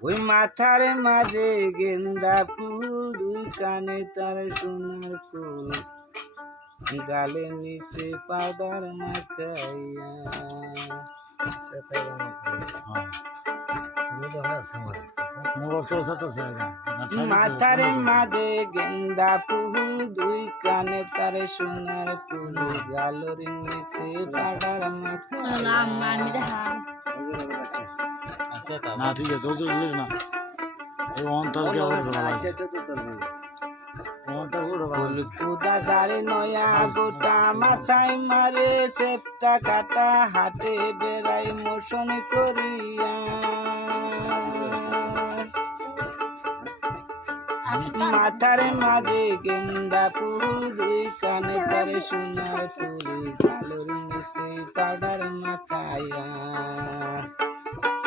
ওই মাথার মাঝে গেন্দা ফুল দুই কানে তার সোনার ফুল গালে নিচে পাউডার মাখাইয়া মাথার মাঝে গেন্দা ফুল দুই কানে তার সোনার ফুল গালের নিচে পাউডার মাখাইয়া না ঠিক আছে ওই না এই অন্তরকে দাদারে নয়া গোটা মাথায় মারে সেপটা কাটা হাটে বেড়াই মোশন করিয়া মাথার মাঝে গেন্দা ফুল দুই কানে তার সোনার ফুল গালের নিচে পাউডার মাখাইয়া